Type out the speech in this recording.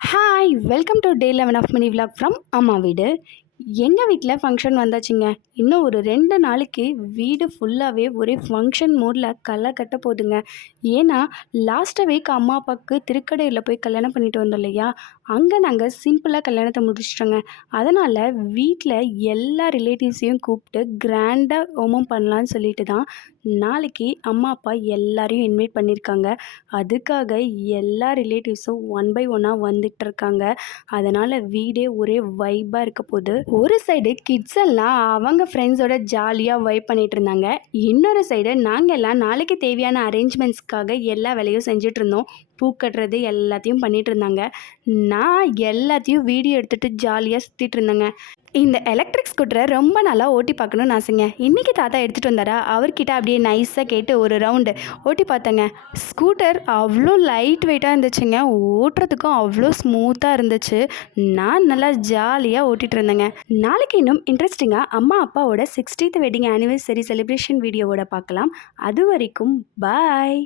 Hi welcome to day 11 of Mani vlog from அம்மா வீடு. எங்கள் வீட்டில் ஃபங்க்ஷன் வந்தாச்சுங்க. இன்னும் ஒரு 2 நாளைக்கு வீடு ஃபுல்லாகவே ஒரே ஃபங்க்ஷன் மோடில் களை கட்ட போகுதுங்க. ஏன்னா லாஸ்ட் வீக் அம்மா அப்பாவுக்கு திருக்கடையில் போய் கல்யாணம் பண்ணிட்டு வந்தோம் இல்லையா, அங்கே நாங்கள் சிம்பிளாக கல்யாணத்தை முடிச்சிட்டோங்க. அதனால் வீட்டில் எல்லா ரிலேட்டிவ்ஸையும் கூப்பிட்டு கிராண்டாக ஹோமம் பண்ணலான்னு சொல்லிட்டு தான் நாளைக்கு அம்மா அப்பா எல்லாரையும் இன்வைட் பண்ணியிருக்காங்க. அதுக்காக எல்லா ரிலேட்டிவ்ஸும் ஒன் பை ஒன்னாக வந்துட்டு இருக்காங்க. அதனால் வீடே ஒரே வைப்பாக இருக்க போகுது. ஒரு சைடு கிட்ஸ் எல்லாம் அவங்க ஃப்ரெண்ட்ஸோட ஜாலியாக வைப் பண்ணிட்டு இருந்தாங்க. இன்னொரு சைடு நாங்கள் எல்லாம் நாளைக்கு தேவையான அரேஞ்ச்மெண்ட்ஸ்க்காக எல்லா வேலையும் செஞ்சுட்டு இருந்தோம். பூ கட்டுறது எல்லாத்தையும் பண்ணிட்டு இருந்தாங்க. நான் எல்லாத்தையும் வீடியோ எடுத்துகிட்டு ஜாலியாக சுற்றிட்டு இருந்தேங்க. இந்த எலக்ட்ரிக் ஸ்கூட்டரை ரொம்ப நல்லா ஓட்டி பார்க்கணுன்னு ஆசைங்க. இன்றைக்கி தாத்தா எடுத்துகிட்டு வந்தாரா, அவர்கிட்ட அப்படியே நைஸாக கேட்டு ஒரு ரவுண்டு ஓட்டி பார்த்தேங்க. ஸ்கூட்டர் அவ்வளோ லைட் வெயிட்டாக இருந்துச்சுங்க. ஓட்டுறதுக்கும் அவ்வளோ ஸ்மூத்தாக இருந்துச்சு. நான் நல்லா ஜாலியாக ஓட்டிகிட்டு இருந்தேங்க. நாளைக்கு இன்னும் இன்ட்ரெஸ்டிங்காக அம்மா அப்பாவோட 60th வெட்டிங் ஆனிவர்சரி செலிப்ரேஷன் வீடியோவோட பார்க்கலாம். அது வரைக்கும் பாய்.